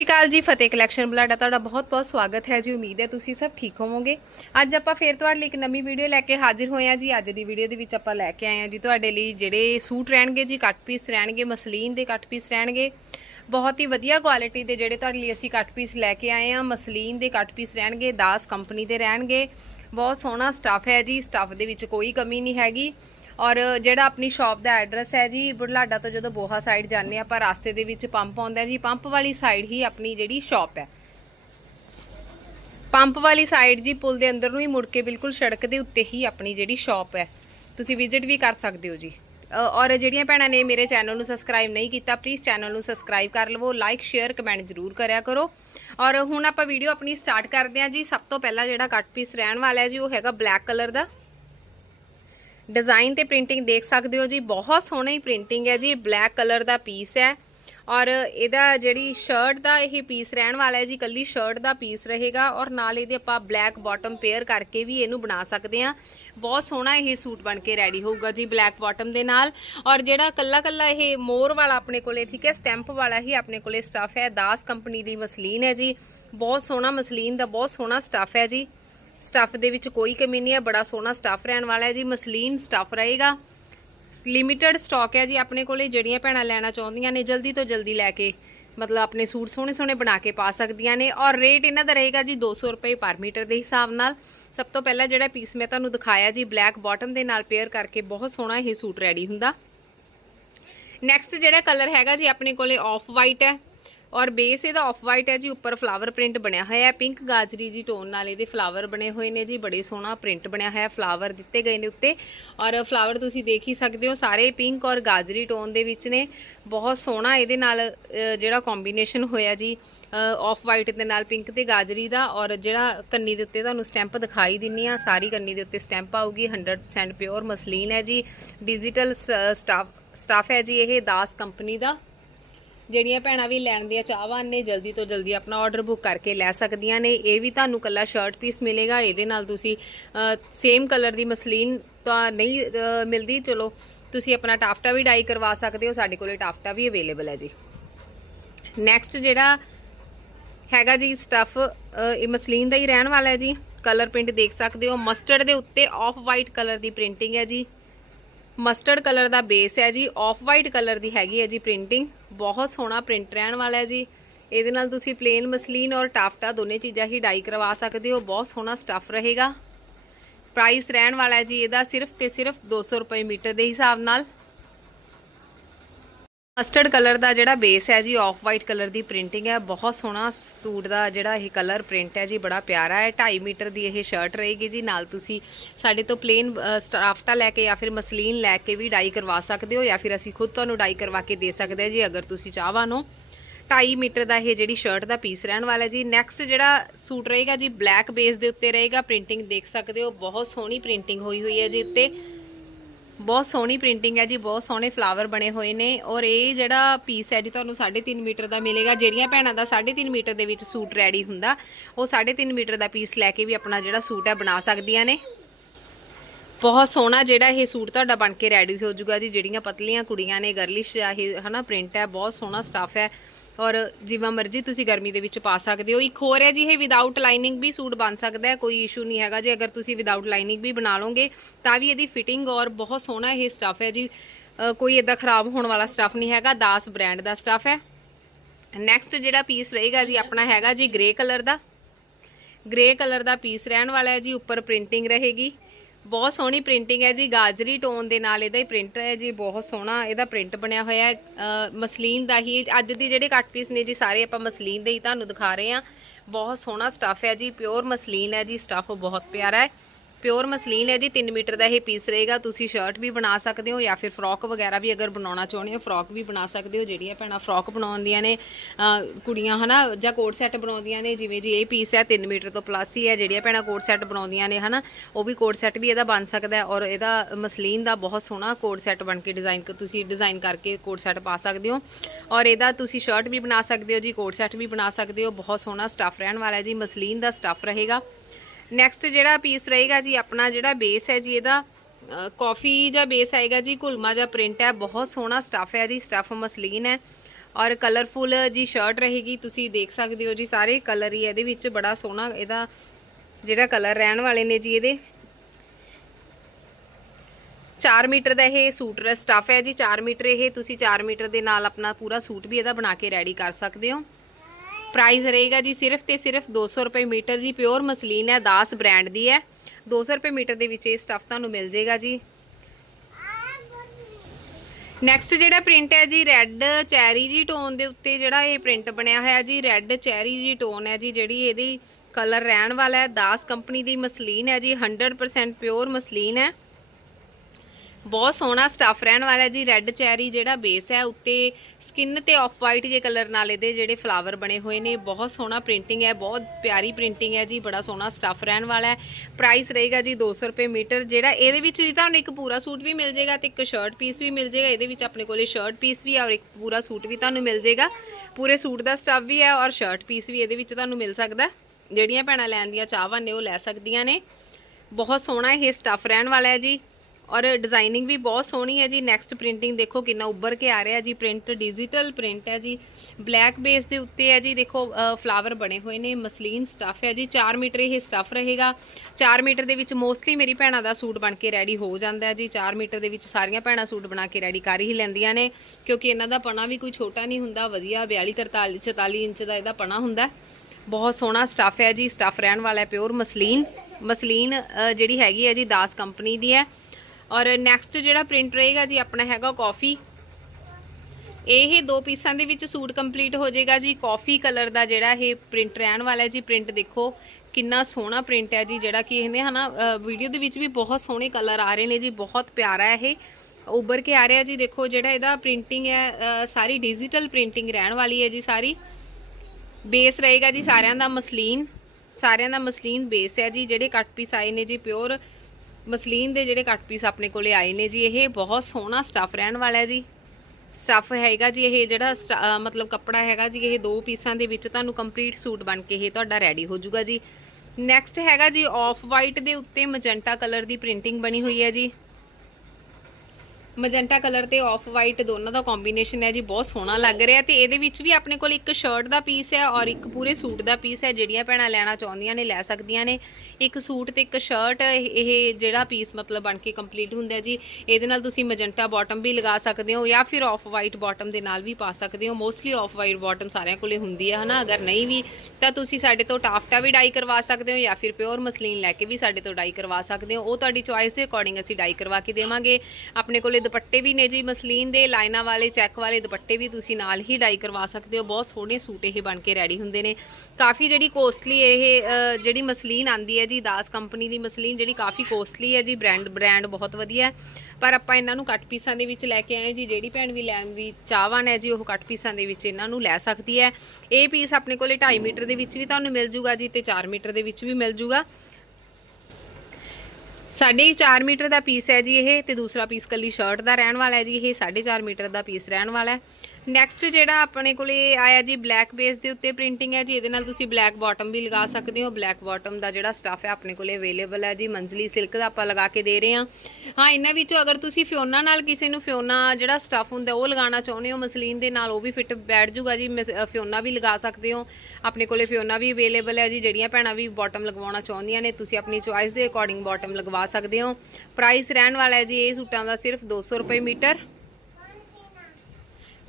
ਸਤਿ ਸ਼੍ਰੀ ਅਕਾਲ ਜੀ, ਫਤਿਹ ਕਲੈਕਸ਼ਨ ਬੁਲਾਡਾ, ਤੁਹਾਡਾ ਬਹੁਤ-ਬਹੁਤ ਸਵਾਗਤ ਹੈ ਜੀ, ਉਮੀਦ ਹੈ ਤੁਸੀਂ ਸਭ ਠੀਕ ਹੋਵੋਗੇ। ਅੱਜ ਆਪਾਂ ਫੇਰ ਤੁਹਾਡੇ ਲਈ ਇੱਕ ਨਵੀਂ ਵੀਡੀਓ ਲੈ ਕੇ ਹਾਜ਼ਰ ਹੋਏ ਹਾਂ ਜੀ। ਅੱਜ ਦੀ ਵੀਡੀਓ ਦੇ ਵਿੱਚ ਆਪਾਂ ਲੈ ਕੇ ਆਏ ਹਾਂ ਜੀ, ਤੁਹਾਡੇ ਲਈ ਜਿਹੜੇ ਸੂਟ ਰਹਿਣਗੇ ਜੀ, ਕੱਟ ਪੀਸ ਰਹਿਣਗੇ, ਮਸਲੀਨ ਦੇ ਕੱਟ ਪੀਸ ਰਹਿਣਗੇ। ਬਹੁਤ ਹੀ ਵਧੀਆ ਕੁਆਲਿਟੀ ਦੇ ਜਿਹੜੇ ਤੁਹਾਡੇ ਲਈ ਅਸੀਂ ਕੱਟ ਪੀਸ ਲੈ ਕੇ ਆਏ ਹਾਂ, ਮਸਲੀਨ ਦੇ ਕੱਟ ਪੀਸ ਰਹਿਣਗੇ, ਦਾਸ ਕੰਪਨੀ ਦੇ ਰਹਿਣਗੇ। ਬਹੁਤ ਸੋਹਣਾ ਸਟੱਫ ਹੈ ਜੀ ਸਟੱਫ ਦੇ ਵਿੱਚ ਕੋਈ ਕਮੀ ਨਹੀਂ ਹੈਗੀ। ਔਰ ਜਿਹੜਾ ਆਪਣੀ ਸ਼ਾਪ ਦਾ ਐਡਰੈਸ ਹੈ ਜੀ, ਬੁਢਲਾਡਾ ਤੋਂ ਜਦੋਂ ਬੋਹਾ ਸਾਈਡ ਜਾਂਦੇ ਆ ਆਪਾਂ ਰਸਤੇ ਦੇ ਵਿੱਚ ਪੰਪ ਆਉਂਦਾ ਜੀ, ਪੰਪ ਵਾਲੀ ਸਾਈਡ ਹੀ ਆਪਣੀ ਜਿਹੜੀ ਸ਼ਾਪ ਹੈ। ਪੰਪ ਵਾਲੀ ਸਾਈਡ ਜੀ, ਪੁਲ ਦੇ ਅੰਦਰ ਨੂੰ ਹੀ ਮੁੜ ਕੇ ਬਿਲਕੁਲ ਸੜਕ ਦੇ ਉੱਤੇ ਹੀ ਆਪਣੀ ਜਿਹੜੀ ਸ਼ਾਪ ਹੈ। ਤੁਸੀਂ ਵਿਜ਼ਿਟ ਵੀ ਕਰ ਸਕਦੇ ਹੋ ਜੀ। ਔਰ ਜਿਹੜੀਆਂ ਭੈਣਾਂ ਨੇ ਮੇਰੇ ਚੈਨਲ ਨੂੰ ਸਬਸਕ੍ਰਾਈਬ ਨਹੀਂ ਕੀਤਾ ਪਲੀਜ਼ ਚੈਨਲ ਨੂੰ ਸਬਸਕ੍ਰਾਈਬ ਕਰ ਲਵੋ ਲਾਈਕ ਸ਼ੇਅਰ ਕਮੈਂਟ ਜ਼ਰੂਰ ਕਰਿਆ ਕਰੋ। ਔਰ ਹੁਣ ਆਪਾਂ ਵੀਡੀਓ ਆਪਣੀ ਸਟਾਰਟ ਕਰਦੇ ਹਾਂ ਜੀ। ਸਭ ਤੋਂ ਪਹਿਲਾਂ ਜਿਹੜਾ ਕੱਟ ਪੀਸ ਰਹਿਣ ਵਾਲਾ ਹੈ ਜੀ, ਉਹ ਹੈਗਾ ਬਲੈਕ ਕਲਰ ਦਾ। ਡਿਜ਼ਾਈਨ ਤੇ ਪ੍ਰਿੰਟਿੰਗ ਦੇਖ ਸਕਦੇ ਹੋ ਜੀ, ਬਹੁਤ ਸੋਹਣੀ ਪ੍ਰਿੰਟਿੰਗ ਹੈ ਜੀ ਇਹ ਬਲੈਕ ਕਲਰ ਦਾ ਪੀਸ ਹੈ ਔਰ ਇਹਦਾ ਜਿਹੜੀ ਸ਼ਰਟ ਦਾ ਇਹ ਪੀਸ ਰਹਿਣ ਵਾਲਾ ਹੈ ਜੀ, ਕੱਲੀ ਸ਼ਰਟ ਦਾ ਪੀਸ ਰਹੇਗਾ ਔਰ ਨਾਲ ਇਹਦੇ ਆਪਾਂ ਬਲੈਕ ਬਾਟਮ ਪੇਅਰ ਕਰਕੇ ਵੀ ਇਹਨੂੰ ਬਣਾ ਸਕਦੇ ਹਾਂ। ਬਹੁਤ ਸੋਹਣਾ ਇਹ ਸੂਟ ਬਣ ਕੇ ਰੈਡੀ ਹੋਊਗਾ ਜੀ ਬਲੈਕ ਬਾਟਮ ਦੇ ਨਾਲ ਔਰ ਜਿਹੜਾ ਕੱਲਾ ਕੱਲਾ ਇਹ ਮੋਰ ਵਾਲਾ ਆਪਣੇ ਕੋਲੇ, ਠੀਕ ਹੈ ਸਟੈਂਪ ਵਾਲਾ ਹੀ ਆਪਣੇ ਕੋਲੇ ਸਟੱਫ ਹੈ, ਦਾਸ ਕੰਪਨੀ ਦੀ ਮਸਲੀਨ ਹੈ ਜੀ, ਬਹੁਤ ਸੋਹਣਾ ਮਸਲੀਨ ਦਾ ਬਹੁਤ ਸੋਹਣਾ ਸਟੱਫ ਹੈ ਜੀ। ਸਟੱਫ ਦੇ ਵਿੱਚ ਕੋਈ ਕਮੀ ਨਹੀਂ ਹੈ, ਬੜਾ ਸੋਹਣਾ ਸਟੱਫ ਰਹਿਣ ਵਾਲਾ ਹੈ ਜੀ, ਮਸਲੀਨ ਸਟੱਫ ਰਹੇਗਾ। ਲਿਮਿਟਡ ਸਟਾਕ ਹੈ ਜੀ ਆਪਣੇ ਕੋਲੇ, ਜਿਹੜੀਆਂ ਭੈਣਾਂ ਲੈਣਾ ਚਾਹੁੰਦੀਆਂ ਨੇ, ਜਲਦੀ ਤੋਂ ਜਲਦੀ ਲੈ ਕੇ, ਮਤਲਬ ਆਪਣੇ ਸੂਟ ਸੋਹਣੇ ਸੋਹਣੇ ਬਣਾ ਕੇ ਪਾ ਸਕਦੀਆਂ ਨੇ। ਔਰ ਰੇਟ ਇਹਨਾਂ ਦਾ ਰਹੇਗਾ ਜੀ 200 ਰੁਪਏ ਪਰ ਮੀਟਰ ਦੇ ਹਿਸਾਬ ਨਾਲ। ਸਭ ਤੋਂ ਪਹਿਲਾਂ ਜਿਹੜਾ ਪੀਸ ਮੈਂ ਤੁਹਾਨੂੰ ਦਿਖਾਇਆ ਜੀ ਬਲੈਕ ਬਾਟਮ ਦੇ ਨਾਲ ਪੇਅਰ ਕਰਕੇ ਬਹੁਤ ਸੋਹਣਾ ਇਹ ਸੂਟ ਰੈਡੀ ਹੁੰਦਾ। ਨੈਕਸਟ ਜਿਹੜਾ ਕਲਰ ਹੈਗਾ ਜੀ ਆਪਣੇ ਕੋਲੇ ਆਫ ਵਾਈਟ ਹੈ। ਔਰ ਬੇਸ ਇਹਦਾ ਆਫ ਵਾਈਟ ਹੈ ਜੀ, ਉੱਪਰ ਫਲਾਵਰ ਪ੍ਰਿੰਟ ਬਣਿਆ ਹੋਇਆ ਹੈ। ਪਿੰਕ ਗਾਜਰੀ ਜੀ ਟੋਨ ਨਾਲ ਇਹਦੇ ਫਲਾਵਰ ਬਣੇ ਹੋਏ ਨੇ ਜੀ, ਬੜੇ ਸੋਹਣਾ ਪ੍ਰਿੰਟ ਬਣਿਆ ਹੋਇਆ ਫਲਾਵਰ ਦਿੱਤੇ ਗਏ ਨੇ ਉੱਤੇ। ਔਰ ਫਲਾਵਰ ਤੁਸੀਂ ਦੇਖ ਹੀ ਸਕਦੇ ਹੋ, ਸਾਰੇ ਪਿੰਕ ਔਰ ਗਾਜਰੀ ਟੋਨ ਦੇ ਵਿੱਚ ਨੇ। ਬਹੁਤ ਸੋਹਣਾ ਇਹਦੇ ਨਾਲ ਜਿਹੜਾ ਕੰਬੀਨੇਸ਼ਨ ਹੋਇਆ ਜੀ ਆਫ ਵਾਈਟ ਦੇ ਨਾਲ ਪਿੰਕ ਤੇ ਗਾਜਰੀ ਦਾ। ਔਰ ਜਿਹੜਾ ਕੰਨੀ ਦੇ ਉੱਤੇ ਤੁਹਾਨੂੰ ਸਟੈਂਪ ਦਿਖਾਈ ਦਿੰਨੀ ਆ, ਸਾਰੀ ਕੰਨੀ ਦੇ ਉੱਤੇ ਸਟੈਂਪ ਆਊਗੀ। 100% ਪਿਓਰ ਮਸਲੀਨ ਹੈ ਜੀ। ਡਿਜੀਟਲ ਸਟਾਫ ਸਟਾਫ ਹੈ ਜੀ, ਇਹ ਦਾਸ ਕੰਪਨੀ ਦਾ। ਜਿਹੜੀਆਂ ਭੈਣਾਂ ਵੀ ਲੈਣ ਦੀਆਂ ਚਾਹਵਾਨ ਨੇ, ਜਲਦੀ ਤੋਂ ਜਲਦੀ ਆਪਣਾ ਆਰਡਰ ਬੁੱਕ ਕਰਕੇ ਲੈ ਸਕਦੀਆਂ ਨੇ। ਇਹ ਵੀ ਤੁਹਾਨੂੰ ਕੱਲਾ ਸ਼ਰਟ ਪੀਸ ਮਿਲੇਗਾ, ਇਹਦੇ ਨਾਲ ਤੁਸੀਂ ਸੇਮ ਕਲਰ ਦੀ ਮਸਲੀਨ ਤਾਂ ਨਹੀਂ ਮਿਲਦੀ। ਚਲੋ, ਤੁਸੀਂ ਆਪਣਾ ਟਾਫਟਾ ਵੀ ਡਾਈ ਕਰਵਾ ਸਕਦੇ ਹੋ, ਸਾਡੇ ਕੋਲੇ ਟਾਫਟਾ ਵੀ ਅਵੇਲੇਬਲ ਹੈ ਜੀ। ਨੈਕਸਟ ਜਿਹੜਾ ਹੈਗਾ ਜੀ ਸਟਫ ਇਹ ਮਸਲੀਨ ਦਾ ਹੀ ਰਹਿਣ ਵਾਲਾ ਹੈ ਜੀ। ਕਲਰ ਪ੍ਰਿੰਟ ਦੇਖ ਸਕਦੇ ਹੋ। ਮਸਟਰਡ ਦੇ ਉੱਤੇ ਆਫ ਵਾਈਟ ਕਲਰ ਦੀ ਪ੍ਰਿੰਟਿੰਗ ਹੈ ਜੀ। ਮਸਟਰਡ ਕਲਰ ਦਾ ਬੇਸ ਹੈ ਜੀ ਆਫ ਵਾਈਟ ਕਲਰ ਦੀ ਹੈਗੀ ਹੈ ਜੀ ਪ੍ਰਿੰਟਿੰਗ ਬਹੁਤ ਸੋਹਣਾ ਪ੍ਰਿੰਟ ਰਹਿਣ ਵਾਲਾ ਹੈ ਜੀ। ਇਹਦੇ ਨਾਲ ਤੁਸੀਂ ਪਲੇਨ ਮਸਲੀਨ ਔਰ ਟਾਫਟਾ ਦੋਨੇ ਚੀਜ਼ਾਂ ਹੀ ਡਾਈ ਕਰਵਾ ਸਕਦੇ ਹੋ, ਬਹੁਤ ਸੋਹਣਾ ਸਟੱਫ ਰਹੇਗਾ। ਪ੍ਰਾਈਸ ਰਹਿਣ ਵਾਲਾ ਹੈ ਜੀ, ਇਹਦਾ ਸਿਰਫ ਤੇ ਸਿਰਫ 200 ਰੁਪਏ ਮੀਟਰ ਦੇ ਹਿਸਾਬ ਨਾਲ। ਮਸਟਰਡ ਕਲਰ ਦਾ ਜਿਹੜਾ ਬੇਸ ਹੈ ਜੀ ਆਫ ਵਾਈਟ ਕਲਰ ਦੀ ਪ੍ਰਿੰਟਿੰਗ ਹੈ। ਬਹੁਤ ਸੋਹਣਾ ਸੂਟ ਦਾ ਜਿਹੜਾ ਇਹ ਕਲਰ ਪ੍ਰਿੰਟ ਹੈ ਜੀ, ਬੜਾ ਪਿਆਰਾ ਹੈ। 2.5 ਮੀਟਰ ਦੀ ਇਹ ਸ਼ਰਟ ਰਹੇਗੀ ਜੀ। ਨਾਲ ਤੁਸੀਂ ਸਾਡੇ ਤੋਂ ਪਲੇਨ ਸਟਰਾਫਟਾ ਲੈ ਕੇ ਜਾਂ ਫਿਰ ਮਸਲੀਨ ਲੈ ਕੇ ਵੀ ਡਾਈ ਕਰਵਾ ਸਕਦੇ ਹੋ ਜਾਂ ਫਿਰ ਅਸੀਂ ਖੁਦ ਤੁਹਾਨੂੰ ਡਾਈ ਕਰਵਾ ਕੇ ਦੇ ਸਕਦੇ ਹਾਂ ਜੀ, ਅਗਰ ਤੁਸੀਂ ਚਾਹਵਾਨੋ 2.5 ਮੀਟਰ ਦਾ ਇਹ ਜਿਹੜੀ ਸ਼ਰਟ ਦਾ ਪੀਸ ਰਹਿਣ ਵਾਲਾ ਜੀ। ਨੈਕਸਟ ਜਿਹੜਾ ਸੂਟ ਰਹੇਗਾ ਜੀ ਬਲੈਕ ਬੇਸ ਦੇ ਉੱਤੇ ਰਹੇਗਾ। ਪ੍ਰਿੰਟਿੰਗ ਦੇਖ ਸਕਦੇ ਹੋ, ਬਹੁਤ ਸੋਹਣੀ ਪ੍ਰਿੰਟਿੰਗ ਹੋਈ ਹੋਈ ਹੈ ਜੀ ਉੱਤੇ। ਬਹੁਤ ਸੋਹਣੀ ਪ੍ਰਿੰਟਿੰਗ ਹੈ ਜੀ, ਬਹੁਤ ਸੋਹਣੇ ਫਲਾਵਰ ਬਣੇ ਹੋਏ ਨੇ ਔਰ ਇਹ ਜਿਹੜਾ ਪੀਸ ਹੈ ਜੀ, ਤੁਹਾਨੂੰ 3.5 ਮੀਟਰ ਦਾ ਮਿਲੇਗਾ। ਜਿਹੜੀਆਂ ਭੈਣਾਂ ਦਾ 3.5 ਮੀਟਰ ਦੇ ਵਿੱਚ ਸੂਟ ਰੈਡੀ ਹੁੰਦਾ, ਉਹ 3.5 ਮੀਟਰ ਦਾ ਪੀਸ ਲੈ ਕੇ ਵੀ ਆਪਣਾ ਜਿਹੜਾ ਸੂਟ ਹੈ ਬਣਾ ਸਕਦੀਆਂ ਨੇ। ਬਹੁਤ ਸੋਹਣਾ ਜਿਹੜਾ ਇਹ ਸੂਟ ਤੁਹਾਡਾ ਬਣ ਕੇ ਰੈਡੀ ਹੋ ਜਾਊਗਾ ਜੀ, ਜਿਹੜੀਆਂ ਪਤਲੀਆਂ ਕੁੜੀਆਂ ਨੇ ਗਰਲਿਸ਼ ਇਹ ਹਨਾ ਪ੍ਰਿੰਟ ਹੈ, ਬਹੁਤ ਸੋਹਣਾ ਸਟਾਫ ਹੈ। ਔਰ ਜਿਵੇਂ ਮਰਜ਼ੀ ਤੁਸੀਂ ਗਰਮੀ ਦੇ ਵਿੱਚ ਪਾ ਸਕਦੇ ਹੋ। ਇੱਕ ਹੋਰ ਹੈ ਜੀ, ਇਹ ਵਿਦਆਊਟ ਲਾਈਨਿੰਗ ਵੀ ਸੂਟ ਬਣ ਸਕਦਾ ਹੈ, ਕੋਈ ਇਸ਼ੂ ਨਹੀਂ ਹੈਗਾ। ਜੇ ਅਗਰ ਤੁਸੀਂ ਵਿਦਆਊਟ ਲਾਈਨਿੰਗ ਵੀ ਬਣਾ ਲਓਗੇ, ਤਾਂ ਵੀ ਇਹਦੀ ਫਿਟਿੰਗ ਔਰ ਬਹੁਤ ਸੋਹਣਾ ਇਹ ਸਟਾਫ ਹੈ ਜੀ। ਕੋਈ ਇਦਾਂ ਖਰਾਬ ਹੋਣ ਵਾਲਾ ਸਟਾਫ ਨਹੀਂ ਹੈਗਾ, ਦਾਸ ਬ੍ਰਾਂਡ ਦਾ ਸਟਾਫ ਹੈ। ਨੈਕਸਟ ਜਿਹੜਾ ਪੀਸ ਰਹੇਗਾ ਜੀ, ਆਪਣਾ ਹੈਗਾ ਜੀ ਗ੍ਰੇ ਕਲਰ ਦਾ। ਗ੍ਰੇ ਕਲਰ ਦਾ ਪੀਸ ਰਹਿਣ ਵਾਲਾ ਹੈ ਜੀ, ਉੱਪਰ ਪ੍ਰਿੰਟਿੰਗ ਰਹੇਗੀ। ਬਹੁਤ ਸੋਹਣੀ ਪ੍ਰਿੰਟਿੰਗ ਹੈ ਜੀ, ਗਾਜਰੀ ਟੋਨ ਦੇ ਨਾਲ ਇਹਦਾ ਹੀ ਪ੍ਰਿੰਟ ਹੈ ਜੀ, ਬਹੁਤ ਸੋਹਣਾ ਇਹਦਾ ਪ੍ਰਿੰਟ ਬਣਿਆ ਹੋਇਆ ਹੈ। ਮਸਲੀਨ ਦਾ ਹੀ, ਅੱਜ ਦੇ ਜਿਹੜੇ ਕੱਟ ਪੀਸ ਨੇ ਜੀ, ਸਾਰੇ ਆਪਾਂ ਮਸਲੀਨ ਦੇ ਹੀ ਤੁਹਾਨੂੰ ਦਿਖਾ ਰਹੇ ਹਾਂ। ਬਹੁਤ ਸੋਹਣਾ ਸਟੱਫ ਹੈ ਜੀ ਪਿਓਰ ਮਸਲੀਨ ਹੈ ਜੀ ਸਟੱਫ ਬਹੁਤ ਪਿਆਰਾ ਹੈ। ਪਿਓਰ ਮਸਲੀਨ ਹੈ ਜੀ 3 ਮੀਟਰ ਦਾ ਇਹ ਪੀਸ ਰਹੇਗਾ। ਤੁਸੀਂ ਸ਼ਰਟ ਵੀ ਬਣਾ ਸਕਦੇ ਹੋ ਜਾਂ ਫਿਰ ਫਰੋਕ ਵਗੈਰਾ ਵੀ ਅਗਰ ਬਣਾਉਣਾ ਚਾਹੁੰਦੇ ਹੋ ਫਰੋਕ ਵੀ ਬਣਾ ਸਕਦੇ ਹੋ। ਜਿਹੜੀਆਂ ਭੈਣਾਂ ਫਰੋਕ ਬਣਾਉਂਦੀਆਂ ਨੇ ਅ, ਕੁੜੀਆਂ ਹਨਾ ਜਾਂ ਕੋਟ ਸੈੱਟ ਬਣਾਉਂਦੀਆਂ ਨੇ ਜਿਵੇਂ ਜੀ ਇਹ ਪੀਸ ਹੈ 3 ਮੀਟਰ ਤੋਂ ਪਲੱਸ ਹੀ ਹੈ। ਜਿਹੜੀਆਂ ਭੈਣਾਂ ਕੋਟ ਸੈੱਟ ਬਣਾਉਂਦੀਆਂ ਨੇ ਹਨਾ ਉਹ ਵੀ ਕੋਟ ਸੈੱਟ ਵੀ ਇਹਦਾ ਬਣ ਸਕਦਾ ਔਰ ਇਹਦਾ ਮਸਲੀਨ ਦਾ ਬਹੁਤ ਸੋਹਣਾ ਕੋਟ ਸੈੱਟ ਬਣ ਕੇ ਡਿਜ਼ਾਈਨ ਤੁਸੀਂ ਡਿਜ਼ਾਈਨ ਕਰਕੇ ਕੋਟ ਸੈੱਟ ਪਾ ਸਕਦੇ ਹੋ। ਔਰ ਇਹਦਾ ਤੁਸੀਂ ਸ਼ਰਟ ਵੀ ਬਣਾ ਸਕਦੇ ਹੋ ਜੀ ਕੋਟ ਸੈੱਟ ਵੀ ਬਣਾ ਸਕਦੇ ਹੋ। ਬਹੁਤ ਸੋਹਣਾ ਸਟੱਫ ਰਹਿਣ ਵਾਲਾ ਹੈ ਜੀ ਮਸਲੀਨ ਦਾ ਸਟੱਫ ਰਹੇਗਾ। ਨੈਕਸਟ ਜਿਹੜਾ ਪੀਸ ਰਹੇਗਾ ਜੀ, ਆਪਣਾ ਜਿਹੜਾ ਬੇਸ ਹੈ ਜੀ, ਇਹਦਾ ਕਾਫੀ ਜਾਂ ਬੇਸ ਆਏਗਾ ਜੀ, ਘੁਲਮਾ ਜਾਂ ਪ੍ਰਿੰਟ ਹੈ। ਬਹੁਤ ਸੋਹਣਾ ਸਟੱਫ ਹੈ ਜੀ ਸਟੱਫ ਮਸਲੀਨ ਹੈ। ਔਰ ਕਲਰਫੁਲ ਜੀ ਸ਼ਰਟ ਰਹੇਗੀ, ਤੁਸੀਂ ਦੇਖ ਸਕਦੇ ਹੋ ਜੀ, ਸਾਰੇ ਕਲਰ ਹੀ ਇਹਦੇ ਵਿੱਚ ਬੜਾ ਸੋਹਣਾ ਇਹਦਾ ਜਿਹੜਾ ਕਲਰ ਰਹਿਣ ਵਾਲੇ ਨੇ ਜੀ ਇਹਦੇ। 4 ਮੀਟਰ ਦਾ ਇਹ ਸੂਟ ਦਾ ਸਟਫ ਹੈ ਜੀ 4 ਮੀਟਰ ਇਹ, ਤੁਸੀਂ 4 ਮੀਟਰ ਦੇ ਨਾਲ ਆਪਣਾ ਪੂਰਾ ਸੂਟ ਵੀ ਇਹਦਾ ਬਣਾ ਕੇ ਰੈਡੀ ਕਰ ਸਕਦੇ ਹੋ। ਪ੍ਰਾਈਸ ਰਹੇਗਾ ਜੀ ਸਿਰਫ ਤੇ ਸਿਰਫ 200 ਰੁਪਏ ਮੀਟਰ ਜੀ ਪਿਓਰ ਮਸਲੀਨ ਹੈ, ਦਾਸ ਬ੍ਰਾਂਡ ਦੀ ਹੈ। 200 ਰੁਪਏ ਮੀਟਰ ਦੇ ਵਿੱਚ ਇਹ ਸਟਫ ਤੁਹਾਨੂੰ ਮਿਲ ਜਾਏਗਾ ਜੀ। ਨੈਕਸਟ ਜਿਹੜਾ ਪ੍ਰਿੰਟ ਹੈ ਜੀ ਰੈੱਡ ਚੈਰੀ ਜੀ ਟੋਨ ਦੇ ਉੱਤੇ ਜਿਹੜਾ ਇਹ ਪ੍ਰਿੰਟ ਬਣਿਆ ਹੋਇਆ ਜੀ ਰੈੱਡ ਚੈਰੀ ਜੀ ਟੋਨ ਹੈ ਜੀ, ਜਿਹੜੀ ਇਹਦੀ ਕਲਰ ਰਹਿਣ ਵਾਲਾ ਹੈ। ਦਾਸ ਕੰਪਨੀ ਦੀ ਮਸਲੀਨ ਹੈ ਜੀ 100% ਪਿਓਰ ਮਸਲੀਨ ਹੈ। ਬਹੁਤ ਸੋਹਣਾ ਸਟਫ ਰਹਿਣ ਵਾਲਾ ਜੀ ਰੈੱਡ ਚੈਰੀ ਜਿਹੜਾ ਬੇਸ ਹੈ, ਉੱਤੇ ਸਕਿਨ ਤੇ ਆਫ ਵਾਈਟ ਜੇ ਕਲਰ ਨਾਲ ਇਹਦੇ ਜਿਹੜੇ ਫਲਾਵਰ ਬਣੇ ਹੋਏ ਨੇ, ਬਹੁਤ ਸੋਹਣਾ ਪ੍ਰਿੰਟਿੰਗ ਹੈ, ਬਹੁਤ ਪਿਆਰੀ ਪ੍ਰਿੰਟਿੰਗ ਹੈ ਜੀ, ਬੜਾ ਸੋਹਣਾ ਸਟਫ ਰਹਿਣ ਵਾਲਾ ਹੈ। ਪ੍ਰਾਈਸ ਰਹੇਗਾ ਜੀ 200 ਰੁਪਏ ਮੀਟਰ, ਜਿਹੜਾ ਇਹਦੇ ਵਿੱਚ ਜੀ ਤੁਹਾਨੂੰ ਇੱਕ ਪੂਰਾ ਸੂਟ ਵੀ ਮਿਲ ਜਾਏਗਾ ਤੇ ਇੱਕ ਸ਼ਰਟ ਪੀਸ ਵੀ ਮਿਲ ਜਾਏਗਾ, ਇਹਦੇ ਵਿੱਚ ਆਪਣੇ ਕੋਲੇ ਸ਼ਰਟ ਪੀਸ ਵੀ ਹੈ ਔਰ ਇੱਕ ਪੂਰਾ ਸੂਟ ਵੀ ਤੁਹਾਨੂੰ ਮਿਲ ਜਾਏਗਾ। ਪੂਰੇ ਸੂਟ ਦਾ ਸਟਫ ਵੀ ਹੈ ਔਰ ਸ਼ਰਟ ਪੀਸ ਵੀ ਇਹਦੇ ਵਿੱਚ ਤੁਹਾਨੂੰ ਮਿਲ ਸਕਦਾ। ਜਿਹੜੀਆਂ ਭੈਣਾਂ ਲੈਣ ਦੀਆਂ ਚਾਹਵਾਨ ਨੇ ਉਹ ਲੈ ਸਕਦੀਆਂ ਨੇ। ਬਹੁਤ ਸੋਹਣਾ ਇਹ ਸਟਫ ਰਹਿਣ ਵਾਲਾ ਹੈ ਜੀ। ਔਰ ਡਿਜ਼ਾਈਨਿੰਗ ਵੀ ਬਹੁਤ ਸੋਹਣੀ ਹੈ ਜੀ। ਨੈਕਸਟ ਪ੍ਰਿੰਟਿੰਗ ਦੇਖੋ ਕਿੰਨਾ ਉੱਭਰ ਕੇ ਆ ਰਿਹਾ ਜੀ। ਪ੍ਰਿੰਟ ਡਿਜੀਟਲ ਪ੍ਰਿੰਟ ਹੈ ਜੀ। ਬਲੈਕ ਬੇਸ ਦੇ ਉੱਤੇ ਹੈ ਜੀ। ਦੇਖੋ ਫਲਾਵਰ ਬਣੇ ਹੋਏ ਨੇ। ਮਸਲੀਨ ਸਟਫ ਹੈ ਜੀ। 4 ਮੀਟਰ ਇਹ ਸਟਫ ਰਹੇਗਾ। 4 ਮੀਟਰ ਦੇ ਵਿੱਚ ਮੋਸਟਲੀ ਮੇਰੀ ਭੈਣਾਂ ਦਾ ਸੂਟ ਬਣ ਕੇ ਰੈਡੀ ਹੋ ਜਾਂਦਾ ਹੈ ਜੀ। 4 ਮੀਟਰ ਦੇ ਵਿੱਚ ਸਾਰੀਆਂ ਭੈਣਾਂ ਸੂਟ ਬਣਾ ਕੇ ਰੈਡੀ ਕਰ ਹੀ ਲੈਂਦੀਆਂ ਨੇ। ਕਿਉਂਕਿ ਇਹਨਾਂ ਦਾ ਪਣਾ ਵੀ ਕੋਈ ਛੋਟਾ ਨਹੀਂ ਹੁੰਦਾ। ਵਧੀਆ 42 43 44 ਇੰਚ ਦਾ ਇਹਦਾ ਪਣਾ ਹੁੰਦਾ ਬਹੁਤ ਸੋਹਣਾ ਸਟਫ ਹੈ ਜੀ। ਸਟਫ ਰਹਿਣ ਵਾਲਾ ਹੈ ਪਿਓਰ ਮਸਲੀਨ ਮਸਲੀਨ ਜਿਹੜੀ ਹੈਗੀ ਹੈ ਜੀ, ਦਾਸ ਕੰਪਨੀ ਦੀ ਹੈ। ਔਰ ਨੈਕਸਟ ਜਿਹੜਾ ਪ੍ਰਿੰਟ ਰਹੇਗਾ ਜੀ, ਆਪਣਾ ਹੈਗਾ ਕਾਫੀ ਇਹ ਦੋ ਪੀਸਾਂ ਦੇ ਵਿੱਚ ਸੂਟ ਕੰਪਲੀਟ ਹੋ ਜਾਏਗਾ ਜੀ। ਕਾਫੀ ਕਲਰ ਦਾ ਜਿਹੜਾ ਇਹ ਪ੍ਰਿੰਟ ਰਹਿਣ ਵਾਲਾ ਹੈ ਜੀ। ਪ੍ਰਿੰਟ ਦੇਖੋ, ਕਿੰਨਾ ਸੋਹਣਾ ਪ੍ਰਿੰਟ ਹੈ ਜੀ। ਜਿਹੜਾ ਕਿ ਇਹਨੇ ਹਨਾ ਵੀਡੀਓ ਦੇ ਵਿੱਚ ਵੀ ਬਹੁਤ ਸੋਹਣੇ ਕਲਰ ਆ ਰਹੇ ਨੇ ਜੀ। ਬਹੁਤ ਪਿਆਰਾ ਹੈ ਇਹ। ਉੱਭਰ ਕੇ ਆ ਰਿਹਾ ਜੀ। ਦੇਖੋ, ਜਿਹੜਾ ਇਹਦਾ ਪ੍ਰਿੰਟਿੰਗ ਹੈ ਸਾਰੀ ਡਿਜੀਟਲ ਪ੍ਰਿੰਟਿੰਗ ਰਹਿਣ ਵਾਲੀ ਹੈ ਜੀ ਸਾਰੀ। ਬੇਸ ਰਹੇਗਾ ਜੀ ਸਾਰਿਆਂ ਦਾ ਮਸਲੀਨ। ਸਾਰਿਆਂ ਦਾ ਮਸਲੀਨ ਬੇਸ ਹੈ ਜੀ। ਜਿਹੜੇ ਕੱਟ ਪੀਸ ਆਏ ਨੇ ਜੀ ਪਿਓਰ ਮਸਲੀਨ ਦੇ ਜਿਹੜੇ ਕੱਟ ਪੀਸ ਆਪਣੇ ਕੋਲੇ ਆਏ ਨੇ ਜੀ, ਇਹ ਬਹੁਤ ਸੋਹਣਾ ਸਟਫ ਰਹਿਣ ਵਾਲਾ ਹੈ ਜੀ। ਸਟਫ ਹੈਗਾ ਜੀ, ਇਹ ਜਿਹੜਾ ਸਟ- ਮਤਲਬ ਕੱਪੜਾ ਹੈਗਾ ਜੀ, ਇਹ ਦੋ ਪੀਸਾਂ ਦੇ ਵਿੱਚ ਤੁਹਾਨੂੰ ਕੰਪਲੀਟ ਸੂਟ ਬਣ ਕੇ ਇਹ ਤੁਹਾਡਾ ਰੈਡੀ ਹੋ ਜਾਊਗਾ ਜੀ। ਨੈਕਸਟ ਹੈਗਾ ਜੀ ਆਫ ਵਾਈਟ ਦੇ ਉੱਤੇ ਮਜੈਂਟਾ ਕਲਰ ਦੀ ਪ੍ਰਿੰਟਿੰਗ ਬਣੀ ਹੋਈ ਹੈ ਜੀ। ਮਜੈਂਟਾ ਕਲਰ ਤੇ ਆਫ ਵਾਈਟ ਦੋਨਾਂ ਦਾ ਕੰਬੀਨੇਸ਼ਨ ਹੈ ਜੀ, ਬਹੁਤ ਸੋਹਣਾ ਲੱਗ ਰਿਹਾ ਤੇ ਇਹਦੇ ਵਿੱਚ ਵੀ ਆਪਣੇ ਕੋਲ ਇੱਕ ਸ਼ਰਟ ਦਾ ਪੀਸ ਹੈ ਔਰ ਇੱਕ ਪੂਰੇ ਸੂਟ ਦਾ ਪੀਸ ਹੈ, ਜਿਹੜੀਆਂ ਭੈਣਾਂ ਲੈਣਾ ਚਾਹੁੰਦੀਆਂ ਨੇ, ਲੈ ਸਕਦੀਆਂ ਨੇ। ਇੱਕ ਸੂਟ ਤੇ ਇੱਕ ਸ਼ਰਟ ਇਹ ਜਿਹੜਾ ਪੀਸ ਮਤਲਬ ਬਣ ਕੇ ਕੰਪਲੀਟ ਹੁੰਦਾ ਜੀ, ਇਹਦੇ ਨਾਲ ਤੁਸੀਂ ਮਜੈਂਟਾ ਬਾਟਮ ਵੀ ਲਗਾ ਸਕਦੇ ਹੋ ਜਾਂ ਫਿਰ ਆਫ ਵਾਈਟ ਬਾਟਮ ਦੇ ਨਾਲ ਵੀ ਪਾ ਸਕਦੇ ਹੋ। ਮੋਸਟਲੀ ਆਫ ਵਾਈਟ ਬਾਟਮ ਸਾਰਿਆਂ ਕੋਲੇ ਹੁੰਦੀ ਹੈ, ਹਨਾ? ਅਗਰ ਨਹੀਂ ਵੀ, ਤਾਂ ਤੁਸੀਂ ਸਾਡੇ ਤੋਂ ਟਾਫਟਾ ਵੀ ਡਾਈ ਕਰਵਾ ਸਕਦੇ ਹੋ ਜਾਂ ਫਿਰ ਪਿਓਰ ਮਸਲੀਨ ਲੈ ਕੇ ਵੀ ਸਾਡੇ ਤੋਂ ਡਾਈ ਕਰਵਾ ਸਕਦੇ ਹੋ। ਉਹ ਤੁਹਾਡੀ ਚੁਆਇਸ ਦੇ ਅਕੋਰਡਿੰਗ ਅਸੀਂ ਡਾਈ ਕਰਵਾ ਕੇ ਦੇਵਾਂਗੇ। ਆਪਣੇ ਕੋਲੇ ਦੁਪੱਟੇ ਵੀ ਨੇ ਜੀ, ਮਸਲੀਨ ਦੇ ਲਾਈਨਾਂ ਵਾਲੇ, ਚੈੱਕ ਵਾਲੇ ਦੁਪੱਟੇ ਵੀ ਤੁਸੀਂ ਨਾਲ ਹੀ ਡਾਈ ਕਰਵਾ ਸਕਦੇ ਹੋ। ਬਹੁਤ ਸੋਹਣੇ ਸੂਟ ਇਹ ਬਣ ਕੇ ਰੈਡੀ ਹੁੰਦੇ ਨੇ। ਕਾਫੀ ਜਿਹੜੀ ਕੋਸਟਲੀ ਇਹ ਜਿਹੜੀ ਮਸਲੀਨ ਆਂਦੀ ਹੈ ਜੀ, ਦਾਸ ਕੰਪਨੀ ਦੀ ਮਸਲੀਨ, ਜਿਹੜੀ ਕਾਫੀ ਕੋਸਟਲੀ ਹੈ ਜੀ ਬ੍ਰਾਂਡ ਬ੍ਰਾਂਡ ਬਹੁਤ ਵਧੀਆ ਪਰ ਆਪਾਂ ਇਹਨਾਂ ਨੂੰ ਕੱਟ ਪੀਸਾਂ ਦੇ ਵਿੱਚ ਲੈ ਕੇ ਆਏ ਜੀ, ਜਿਹੜੀ ਭੈਣ ਵੀ ਲੈਣ ਵੀ ਚਾਹਵਾਨ ਹੈ ਜੀ, ਉਹ ਕੱਟ ਪੀਸਾਂ ਦੇ ਵਿੱਚ ਇਹਨਾਂ ਨੂੰ ਲੈ ਸਕਦੀ ਹੈ। ਇਹ ਪੀਸ ਆਪਣੇ ਕੋਲੇ 2.5 ਮੀਟਰ ਦੇ ਵਿੱਚ ਵੀ ਤੁਹਾਨੂੰ ਮਿਲ ਜੂਗਾ ਜੀ ਤੇ 4 ਮੀਟਰ ਦੇ ਵਿੱਚ ਵੀ ਮਿਲ ਜੂਗਾ। ਸਾਢੇ 4 ਮੀਟਰ ਦਾ ਪੀਸ ਹੈ ਜੀ ਇਹ ਤੇ ਦੂਸਰਾ ਪੀਸ ਕੱਲੀ ਸ਼ਰਟ ਦਾ ਰਹਿਣ ਵਾਲਾ ਹੈ ਜੀ, ਇਹ 4.5 ਮੀਟਰ ਦਾ ਪੀਸ ਰਹਿਣ ਵਾਲਾ ਹੈ। ਨੈਕਸਟ ਜਿਹੜਾ ਆਪਣੇ ਕੋਲੇ ਆਇਆ ਜੀ ਬਲੈਕ ਬੇਸ ਦੇ ਉੱਤੇ ਪ੍ਰਿੰਟਿੰਗ ਹੈ ਜੀ, ਇਹਦੇ ਨਾਲ ਤੁਸੀਂ ਬਲੈਕ ਬਾਟਮ ਵੀ ਲਗਾ ਸਕਦੇ ਹੋ। ਬਲੈਕ ਬਾਟਮ ਦਾ ਜਿਹੜਾ ਸਟਫ ਹੈ ਆਪਣੇ ਕੋਲੇ ਅਵੇਲੇਬਲ ਹੈ ਜੀ। ਮੰਜ਼ਲੀ ਸਿਲਕ ਦਾ ਆਪਾਂ ਲਗਾ ਕੇ ਦੇ ਰਹੇ ਹਾਂ। ਹਾਂ, ਇਹਨਾਂ ਵਿੱਚੋਂ ਅਗਰ ਤੁਸੀਂ ਫਿਓਨਾ ਨਾਲ ਕਿਸੇ ਨੂੰ ਫਿਓਨਾ ਜਿਹੜਾ ਸਟਫ ਹੁੰਦਾ, ਉਹ ਲਗਾਉਣਾ ਚਾਹੁੰਦੇ ਹੋ ਮਸਲੀਨ ਦੇ ਨਾਲ, ਉਹ ਵੀ ਫਿੱਟ ਬੈਠ ਜੂਗਾ ਜੀ। ਮਸ- ਫਿਓਨਾ ਵੀ ਲਗਾ ਸਕਦੇ ਹੋ। ਆਪਣੇ ਕੋਲੇ ਫਿਓਨਾ ਵੀ ਅਵੇਲੇਬਲ ਹੈ ਜੀ। ਜਿਹੜੀਆਂ ਭੈਣਾਂ ਵੀ ਬਾਟਮ ਲਗਵਾਉਣਾ ਚਾਹੁੰਦੀਆਂ ਨੇ, ਤੁਸੀਂ ਆਪਣੀ ਚੁਆਇਸ ਦੇ ਅਕੋਰਡਿੰਗ ਬਾਟਮ ਲਗਵਾ ਸਕਦੇ ਹੋ। ਪ੍ਰਾਈਸ ਰਹਿਣ ਵਾਲਾ ਹੈ ਜੀ, ਇਹ ਸੂਟਾਂ ਦਾ ਸਿਰਫ 200 ਰੁਪਏ ਮੀਟਰ।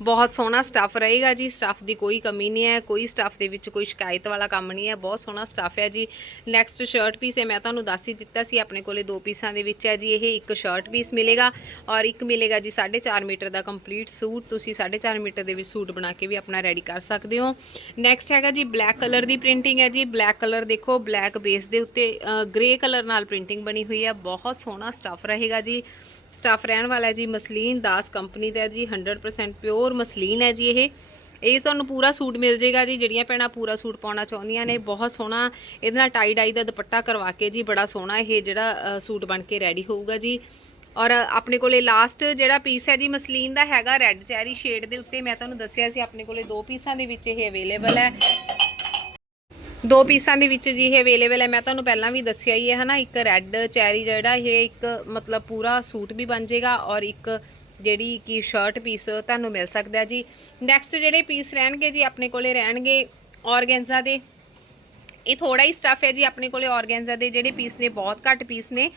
ਬਹੁਤ ਸੋਹਣਾ ਸਟੱਫ ਰਹੇਗਾ ਜੀ ਸਟੱਫ ਦੀ ਕੋਈ ਕਮੀ ਨਹੀਂ ਹੈ, ਕੋਈ ਸਟੱਫ ਦੇ ਵਿੱਚ ਕੋਈ ਸ਼ਿਕਾਇਤ ਵਾਲਾ ਕੰਮ ਨਹੀਂ ਹੈ, ਬਹੁਤ ਸੋਹਣਾ ਸਟੱਫ ਹੈ ਜੀ। ਨੈਕਸਟ ਸ਼ਰਟ ਪੀਸ ਹੈ ਮੈਂ ਤੁਹਾਨੂੰ ਦੱਸ ਹੀ ਦਿੱਤਾ ਸੀ, ਆਪਣੇ ਕੋਲੇ ਦੋ ਪੀਸਾਂ ਦੇ ਵਿੱਚ ਹੈ ਜੀ, ਇਹ ਇੱਕ ਸ਼ਰਟ ਪੀਸ ਮਿਲੇਗਾ ਔਰ ਇੱਕ ਮਿਲੇਗਾ ਜੀ 4.5 ਮੀਟਰ ਦਾ ਕੰਪਲੀਟ ਸੂਟ, ਤੁਸੀਂ 4.5 ਮੀਟਰ ਦੇ ਵਿੱਚ ਸੂਟ ਬਣਾ ਕੇ ਵੀ ਆਪਣਾ ਰੈਡੀ ਕਰ ਸਕਦੇ ਹੋ। ਨੈਕਸਟ ਹੈਗਾ ਜੀ ਬਲੈਕ ਕਲਰ ਦੀ ਪ੍ਰਿੰਟਿੰਗ ਹੈ ਜੀ ਬਲੈਕ ਕਲਰ ਦੇਖੋ ਬਲੈਕ ਬੇਸ ਦੇ ਉੱਤੇ ਗ੍ਰੇ ਕਲਰ ਨਾਲ ਪ੍ਰਿੰਟਿੰਗ ਬਣੀ ਹੋਈ ਹੈ, ਬਹੁਤ ਸੋਹਣਾ ਸਟੱਫ ਰਹੇਗਾ ਜੀ। ਸਟਾਫ ਰਹਿਣ ਵਾਲਾ ਜੀ, ਮਸਲੀਨ ਦਾਸ ਕੰਪਨੀ ਦਾ ਜੀ 100% ਪਿਓਰ ਮਸਲੀਨ ਹੈ ਜੀ ਇਹ। ਇਹ ਤੁਹਾਨੂੰ ਪੂਰਾ ਸੂਟ ਮਿਲ ਜੇਗਾ ਜੀ, ਜਿਹੜੀਆਂ ਭੈਣਾਂ ਪੂਰਾ ਸੂਟ ਪਾਉਣਾ ਚਾਹੁੰਦੀਆਂ ਨੇ। ਬਹੁਤ ਸੋਹਣਾ ਇਹਦੇ ਨਾਲ ਟਾਈ ਡਾਈ ਦਾ ਦੁਪੱਟਾ ਕਰਵਾ ਕੇ ਜੀ, ਬੜਾ ਸੋਹਣਾ ਇਹ ਜਿਹੜਾ ਸੂਟ ਬਣ ਕੇ ਰੈਡੀ ਹੋਊਗਾ ਜੀ। ਔਰ ਆਪਣੇ ਕੋਲੇ ਲਾਸਟ ਜਿਹੜਾ ਪੀਸ ਹੈ ਜੀ, ਮਸਲੀਨ ਦਾ ਹੈਗਾ ਰੈੱਡ ਚੈਰੀ ਸ਼ੇਡ ਦੇ ਉੱਤੇ। ਮੈਂ ਤੁਹਾਨੂੰ ਦੱਸਿਆ ਸੀ, ਆਪਣੇ ਕੋਲੇ ਦੋ ਪੀਸਾਂ ਦੇ ਵਿੱਚ ਇਹ ਅਵੇਲੇਬਲ ਹੈ। ਦੋ ਪੀਸਾਂ ਦੇ ਵਿੱਚ ਜੀ ਇਹ ਅਵੇਲੇਬਲ ਹੈ। ਮੈਂ ਤੁਹਾਨੂੰ ਪਹਿਲਾਂ ਵੀ ਦੱਸਿਆ ਹੀ ਹੈ, ਹਨਾ, ਇੱਕ ਰੈੱਡ ਚੈਰੀ ਜਿਹੜਾ ਇਹ ਇੱਕ ਮਤਲਬ ਪੂਰਾ ਸੂਟ ਵੀ ਬਣ ਜਾਏਗਾ ਔਰ ਇੱਕ ਜਿਹੜੀ ਕਿ ਸ਼ਰਟ ਪੀਸ ਤੁਹਾਨੂੰ ਮਿਲ ਸਕਦਾ ਜੀ। ਨੈਕਸਟ ਜਿਹੜੇ ਪੀਸ ਰਹਿਣਗੇ ਜੀ ਆਪਣੇ ਕੋਲੇ ਰਹਿਣਗੇ ਔਰਗੈਂਜ਼ਾ ਦੇ। ਇਹ ਥੋੜਾ ਹੀ ਸਟਫ ਹੈ ਜੀ ਆਪਣੇ ਕੋਲੇ ਔਰਗੈਂਜ਼ਾ ਦੇ, ਜਿਹੜੇ ਪੀਸ ਨੇ, ਬਹੁਤ ਘੱਟ ਪੀਸ ਨੇ।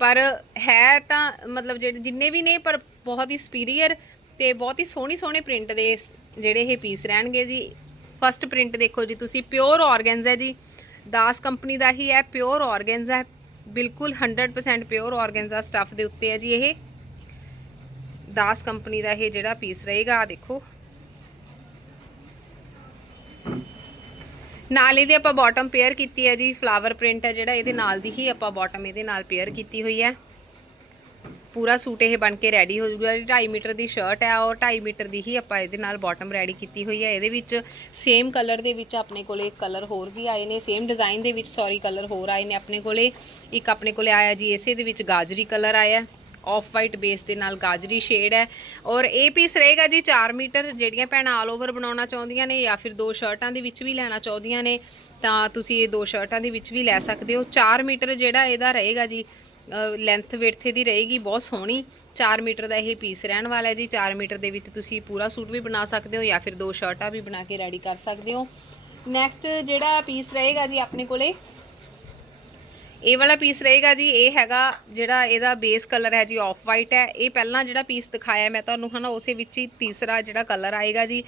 ਪਰ ਹੈ ਤਾਂ ਮਤਲਬ ਜਿਹੜੇ ਜਿੰਨੇ ਵੀ ਨੇ, ਪਰ ਬਹੁਤ ਹੀ ਸੁਪੀਰੀਅਰ ਤੇ ਬਹੁਤ ਹੀ ਸੋਹਣੀ ਸੋਹਣੇ ਪ੍ਰਿੰਟ ਦੇ ਜਿਹੜੇ ਇਹ ਪੀਸ ਰਹਿਣਗੇ ਜੀ। ਫਸਟ ਪ੍ਰਿੰਟ ਦੇਖੋ ਜੀ, ਤੁਸੀਂ ਪਿਓਰ ਔਰਗੈਂਜ਼ਾ ਜੀ। ਦਾਸ ਕੰਪਨੀ ਦਾ ਹੀ ਹੈ ਪਿਓਰ ਔਰਗੈਂਜ਼ਾ ਬਿਲਕੁਲ 100% ਪਿਓਰ ਔਰਗੈਂਜ਼ਾ ਸਟਫ ਦੇ ਉੱਤੇ ਹੈ ਜੀ ਇਹ। ਦਾਸ ਕੰਪਨੀ ਦਾ ਇਹ ਜਿਹੜਾ ਪੀਸ ਰਹੇਗਾ ਆ ਦੇਖੋ। ਨਾਲ ਇਹਦੇ ਆਪਾਂ ਬਾਟਮ ਪੇਅਰ ਕੀਤੀ ਹੈ ਜੀ ਫਲਾਵਰ ਪ੍ਰਿੰਟ ਹੈ ਜਿਹੜਾ, ਇਹਦੇ ਨਾਲ ਦੀ ਹੀ ਆਪਾਂ ਬਾਟਮ ਇਹਦੇ ਨਾਲ ਪੇਅਰ ਕੀਤੀ ਹੋਈ ਹੈ। ਪੂਰਾ ਸੂਟ ਇਹ ਬਣ ਕੇ ਰੈਡੀ ਹੋ ਜਾਊਗਾ 2.5 ਮੀਟਰ ਦੀ ਸ਼ਰਟ ਹੈ ਔਰ 2.5 ਮੀਟਰ ਦੀ ਹੀ ਆਪਾਂ ਇਹਦੇ ਨਾਲ ਬਾਟਮ ਰੈਡੀ ਕੀਤੀ ਹੋਈ ਹੈ ਇਹਦੇ ਵਿੱਚ ਸੇਮ ਕਲਰ ਦੇ ਵਿੱਚ ਆਪਣੇ ਕੋਲੇ ਕਲਰ ਹੋਰ ਵੀ ਆਏ ਨੇ। ਸੇਮ ਡਿਜ਼ਾਈਨ ਦੇ ਵਿੱਚ ਸੌਰੀ ਕਲਰ ਹੋਰ ਆਏ ਨੇ ਆਪਣੇ ਕੋਲੇ। ਇੱਕ ਆਪਣੇ ਕੋਲੇ ਆਇਆ ਜੀ ਇਸੇ ਦੇ ਵਿੱਚ ਗਾਜਰੀ ਕਲਰ ਆਇਆ। ਆਫ ਵਾਈਟ ਬੇਸ ਦੇ ਨਾਲ ਗਾਜਰੀ ਸ਼ੇਡ ਹੈ ਔਰ ਇਹ ਪੀਸ ਰਹੇਗਾ ਜੀ 4 ਮੀਟਰ। ਜਿਹੜੀਆਂ ਭੈਣਾਂ ਆਲ ਓਵਰ ਬਣਾਉਣਾ ਚਾਹੁੰਦੀਆਂ ਨੇ ਜਾਂ ਫਿਰ ਦੋ ਸ਼ਰਟਾਂ ਦੇ ਵਿੱਚ ਵੀ ਲੈਣਾ ਚਾਹੁੰਦੀਆਂ ਨੇ, ਤਾਂ ਤੁਸੀਂ ਇਹ ਦੋ ਸ਼ਰਟਾਂ ਦੇ ਵਿੱਚ ਵੀ ਲੈ ਸਕਦੇ ਹੋ। 4 ਮੀਟਰ ਜਿਹੜਾ ਇਹਦਾ ਰਹੇਗਾ ਜੀ ਲੈਂਥ ਵਿਡਥ ਦੀ ਰਹੇਗੀ, ਬਹੁਤ ਸੋਹਣੀ। 4 ਮੀਟਰ ਦਾ ਇਹ ਪੀਸ ਰਹਿਣ ਵਾਲਾ ਹੈ ਜੀ। 4 ਮੀਟਰ ਦੇ ਵਿੱਚ ਤੁਸੀਂ ਪੂਰਾ ਸੂਟ ਵੀ ਬਣਾ ਸਕਦੇ ਹੋ ਜਾਂ ਫਿਰ ਦੋ ਸ਼ਰਟਾਂ ਵੀ ਬਣਾ ਕੇ ਰੈਡੀ ਕਰ ਸਕਦੇ ਹੋ। ਨੈਕਸਟ ਜਿਹੜਾ ਪੀਸ ਰਹੇਗਾ ਜੀ ਆਪਣੇ ਕੋਲੇ, ਇਹ ਵਾਲਾ ਪੀਸ ਰਹੇਗਾ ਜੀ, ਇਹ ਹੈਗਾ ਜਿਹੜਾ ਇਹਦਾ ਬੇਸ ਕਲਰ ਹੈ ਜੀ ਆਫ ਵਾਈਟ ਹੈ। ਇਹ ਪਹਿਲਾਂ ਜਿਹੜਾ ਪੀਸ ਦਿਖਾਇਆ ਮੈਂ ਤੁਹਾਨੂੰ ਹਨਾ, ਉਸੇ ਵਿੱਚ ਹੀ ਤੀਸਰਾ ਜਿਹੜਾ ਕਲਰ ਆਏਗਾ ਜੀ।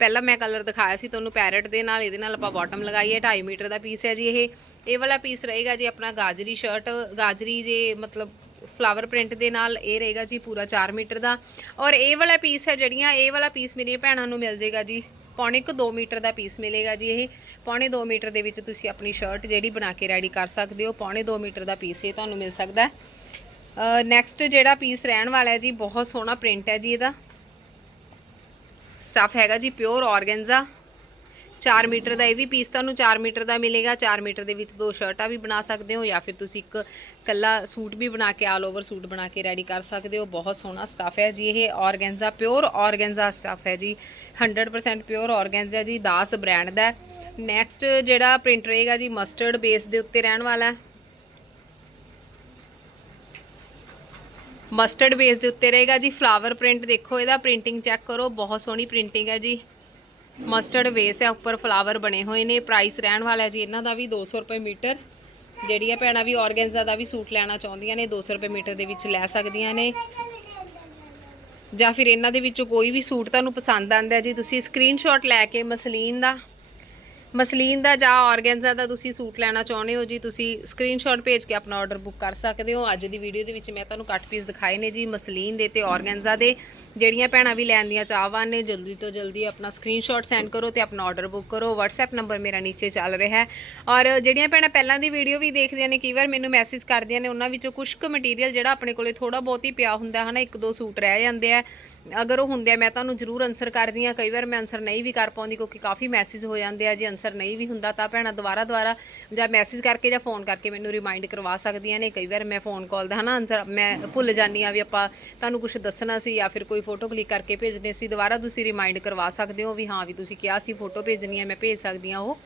ਪਹਿਲਾਂ ਮੈਂ ਕਲਰ ਦਿਖਾਇਆ ਸੀ ਤੁਹਾਨੂੰ ਪੈਰਟ ਦੇ ਨਾਲ, ਇਹਦੇ ਨਾਲ ਆਪਾਂ ਬਾਟਮ ਲਗਾਈ ਹੈ 2.5 ਮੀਟਰ ਦਾ ਪੀਸ ਹੈ ਜੀ ਇਹ। ਇਹ ਵਾਲਾ ਪੀਸ ਰਹੇਗਾ ਜੀ ਆਪਣਾ ਗਾਜਰੀ ਸ਼ਰਟ ਗਾਜਰੀ ਜੇ ਮਤਲਬ ਫਲਾਵਰ ਪ੍ਰਿੰਟ ਦੇ ਨਾਲ ਇਹ ਰਹੇਗਾ ਜੀ ਪੂਰਾ 4 ਮੀਟਰ ਦਾ। ਔਰ ਇਹ ਵਾਲਾ ਪੀਸ ਹੈ ਜਿਹੜੀਆਂ, ਇਹ ਵਾਲਾ ਪੀਸ ਮੇਰੀਆਂ ਭੈਣਾਂ ਨੂੰ ਮਿਲ ਜੇਗਾ ਜੀ। ਪੌਣੇ ਕੁ 2 ਮੀਟਰ ਦਾ ਪੀਸ ਮਿਲੇਗਾ ਜੀ ਇਹ। ਪੌਣੇ 2 ਮੀਟਰ ਦੇ ਵਿੱਚ ਤੁਸੀਂ ਆਪਣੀ ਸ਼ਰਟ ਜਿਹੜੀ ਬਣਾ ਕੇ ਰੈਡੀ ਕਰ ਸਕਦੇ ਹੋ। ਪੌਣੇ 2 ਮੀਟਰ ਦਾ ਪੀਸ ਇਹ ਤੁਹਾਨੂੰ ਮਿਲ ਸਕਦਾ ਨੈਕਸਟ ਜਿਹੜਾ ਪੀਸ ਰਹਿਣ ਵਾਲਾ ਹੈ ਜੀ, ਬਹੁਤ ਸੋਹਣਾ ਪ੍ਰਿੰਟ ਹੈ ਜੀ ਇਹਦਾ। ਸਟਫ ਹੈਗਾ ਜੀ ਪਿਓਰ ਔਰਗੈਂਜ਼ਾ। 4 ਮੀਟਰ ਦਾ ਇਹ ਵੀ ਪੀਸ ਤੁਹਾਨੂੰ 4 ਮੀਟਰ ਦਾ ਮਿਲੇਗਾ। 4 ਮੀਟਰ ਦੇ ਵਿੱਚ ਦੋ ਸ਼ਰਟਾਂ ਵੀ ਬਣਾ ਸਕਦੇ ਹੋ ਜਾਂ ਫਿਰ ਤੁਸੀਂ ਇੱਕ ਕੱਲਾ ਸੂਟ ਵੀ ਬਣਾ ਕੇ ਆਲ ਓਵਰ ਸੂਟ ਬਣਾ ਕੇ ਰੈਡੀ ਕਰ ਸਕਦੇ ਹੋ। ਬਹੁਤ ਸੋਹਣਾ ਸਟਫ ਹੈ ਜੀ ਇਹ। ਔਰਗੈਂਜ਼ਾ, ਪਿਓਰ ਔਰਗੈਂਜ਼ਾ ਸਟਫ ਹੈ ਜੀ। 100% ਪਿਓਰ ਔਰਗੈਂਜ਼ਾ ਜੀ, ਦਾਸ ਬ੍ਰਾਂਡ ਦਾ ਨੈਕਸਟ ਜਿਹੜਾ ਪ੍ਰਿੰਟ ਰਹੇਗਾ ਜੀ ਮਸਟਰਡ ਬੇਸ ਦੇ ਉੱਤੇ ਰਹਿਣ ਵਾਲਾ ਮਸਟਰਡ ਬੇਸ ਦੇ ਉੱਤੇ ਰਹੇਗਾ ਜੀ। ਫਲਾਵਰ ਪ੍ਰਿੰਟ ਦੇਖੋ, ਇਹਦਾ ਪ੍ਰਿੰਟਿੰਗ ਚੈੱਕ ਕਰੋ। ਬਹੁਤ ਸੋਹਣੀ ਪ੍ਰਿੰਟਿੰਗ ਹੈ ਜੀ। ਮਸਟਰਡ ਬੇਸ ਹੈ, ਉੱਪਰ ਫਲਾਵਰ ਬਣੇ ਹੋਏ ਨੇ। ਪ੍ਰਾਈਸ ਰਹਿਣ ਵਾਲਾ ਹੈ ਜੀ, ਇਹਨਾਂ ਦਾ ਵੀ 200 ਰੁਪਏ ਮੀਟਰ। ਜਿਹੜੀਆਂ ਭੈਣਾਂ ਵੀ ਔਰਗੈਂਜ਼ਾ ਦਾ ਵੀ ਸੂਟ ਲੈਣਾ ਚਾਹੁੰਦੀਆਂ ਨੇ 200 ਰੁਪਏ ਮੀਟਰ ਦੇ ਵਿੱਚ ਲੈ ਸਕਦੀਆਂ ਨੇ। ਜਾਂ ਫਿਰ ਇਹਨਾਂ ਦੇ ਵਿੱਚੋਂ ਕੋਈ ਵੀ ਸੂਟ ਤੁਹਾਨੂੰ ਪਸੰਦ ਆਂਦਾ ਜੀ, ਤੁਸੀਂ ਸਕਰੀਨਸ਼ਾਟ ਲੈ ਕੇ ਮਸਲੀਨ ਦਾ ਮਸਲੀਨ ਦਾ ਜਾਂ ਔਰਗੈਂਜ਼ਾ ਦਾ ਤੁਸੀਂ ਸੂਟ ਲੈਣਾ ਚਾਹੁੰਦੇ ਹੋ ਜੀ, ਤੁਸੀਂ ਸਕਰੀਨਸ਼ਾਟ ਭੇਜ ਕੇ ਆਪਣਾ ਆਰਡਰ ਬੁੱਕ ਕਰ ਸਕਦੇ ਹੋ। ਅੱਜ ਦੀ ਵੀਡੀਓ ਦੇ ਵਿੱਚ ਮੈਂ ਤੁਹਾਨੂੰ ਕੱਟ ਪੀਸ ਦਿਖਾਏ ਨੇ ਜੀ, ਮਸਲੀਨ ਦੇ ਤੇ ਔਰਗੈਂਜ਼ਾ ਦੇ। ਜਿਹੜੀਆਂ ਭੈਣਾਂ ਵੀ ਲੈਣ ਦੀਆਂ ਚਾਹਵਾਨ ਨੇ, ਜਲਦੀ ਤੋਂ ਜਲਦੀ ਆਪਣਾ ਸਕਰੀਨਸ਼ਾਟ ਸੈਂਡ ਕਰੋ ਤੇ ਆਪਣਾ ਆਰਡਰ ਬੁੱਕ ਕਰੋ। WhatsApp ਨੰਬਰ ਮੇਰਾ ਨੀਚੇ ਚੱਲ ਰਿਹਾ ਹੈ। ਔਰ ਜਿਹੜੀਆਂ ਭੈਣਾਂ ਪਹਿਲਾਂ ਦੀ ਵੀਡੀਓ ਵੀ ਦੇਖਦੀਆਂ ਨੇ, ਕਈ ਵਾਰ ਮੈਨੂੰ ਮੈਸੇਜ ਕਰਦੀਆਂ ਨੇ, ਉਹਨਾਂ ਵਿੱਚੋਂ ਕੁਝ ਕੁ ਮਟੀਰੀਅਲ ਜਿਹੜਾ ਆਪਣੇ ਕੋਲੇ ਥੋੜਾ ਬਹੁਤ ਹੀ ਪਿਆ ਹੁੰਦਾ ਹੈ ਨਾ, ਇੱਕ ਦੋ ਸੂਟ ਰਹਿ ਜਾਂਦੇ ਆ। ਅਗਰ ਉਹ ਹੁੰਦੇ ਆ, ਮੈਂ ਤੁਹਾਨੂੰ ਜ਼ਰੂਰ ਆਨਸਰ ਕਰਦੀ ਆ ਕਈ ਵਾਰ ਮੈਂ ਆਨਸਰ ਨਹੀਂ ਵੀ ਕਰ ਪਾਉਂਦੀ ਕਿਉਂਕਿ ਕਾਫੀ ਮੈਸੇਜ ਹੋ ਜਾਂਦੇ ਆ। ਜੇ ਆਨਸਰ ਨਹੀਂ ਵੀ ਹੁੰਦਾ ਤਾਂ ਭੈਣਾਂ ਦੁਬਾਰਾ ਦੁਬਾਰਾ ਜਾਂ ਮੈਸੇਜ ਕਰਕੇ ਜਾਂ ਫੋਨ ਕਰਕੇ ਮੈਨੂੰ ਰਿਮਾਈਂਡ ਕਰਵਾ ਸਕਦੀਆਂ ਨੇ। ਕਈ ਵਾਰ ਮੈਂ ਫੋਨ ਕਾਲ ਦਾ ਹਨਾ ਆਨਸਰ ਮੈਂ ਭੁੱਲ ਜਾਂਦੀ ਆ ਵੀ ਆਪਾਂ ਤੁਹਾਨੂੰ ਕੁਝ ਦੱਸਣਾ ਸੀ ਜਾਂ ਫਿਰ ਕੋਈ ਫੋਟੋ ਕਲਿੱਕ ਕਰਕੇ ਭੇਜਣੀ ਸੀ। ਦੁਬਾਰਾ ਤੁਸੀਂ ਰਿਮਾਈਂਡ ਕਰਵਾ ਸਕਦੇ ਹੋ ਵੀ ਹਾਂ ਵੀ ਤੁਸੀਂ ਕਿਹਾ ਸੀ ਫੋਟੋ ਭੇਜਣੀ ਹੈ, ਮੈਂ ਭੇਜ ਸਕਦੀ ਆ ਉਹ।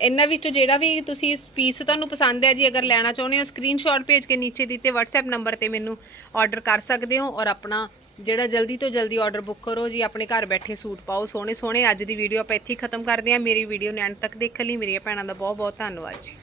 ਇਹਨਾਂ ਵਿੱਚ ਜਿਹੜਾ ਵੀ ਤੁਸੀਂ ਪੀਸ ਤੁਹਾਨੂੰ ਪਸੰਦ ਹੈ ਜੀ, ਅਗਰ ਲੈਣਾ ਚਾਹੁੰਦੇ ਹੋ ਸਕਰੀਨਸ਼ਾਟ ਭੇਜ ਕੇ ਨੀਚੇ ਦਿੱਤੇ WhatsApp ਨੰਬਰ ਤੇ ਮੈਨੂੰ ਆਰਡਰ ਕਰ ਸਕਦੇ ਹੋ ਔਰ ਆਪਣਾ ਜਿਹੜਾ ਜਲਦੀ ਤੋਂ ਜਲਦੀ ਆਰਡਰ ਬੁੱਕ ਕਰੋ ਜੀ, ਆਪਣੇ ਘਰ ਬੈਠੇ ਸੂਟ ਪਾਓ ਸੋਹਣੇ ਸੋਹਣੇ ਅੱਜ ਦੀ ਵੀਡੀਓ ਆਪਾਂ ਇੱਥੇ ਹੀ ਖਤਮ ਕਰਦੇ ਹਾਂ। ਮੇਰੀ ਵੀਡੀਓ ਨੂੰ ਐਂਡ ਤੱਕ ਦੇਖਣ ਲਈ, ਮੇਰੀਆਂ ਭੈਣਾਂ ਦਾ ਬਹੁਤ ਬਹੁਤ ਧੰਨਵਾਦ ਜੀ।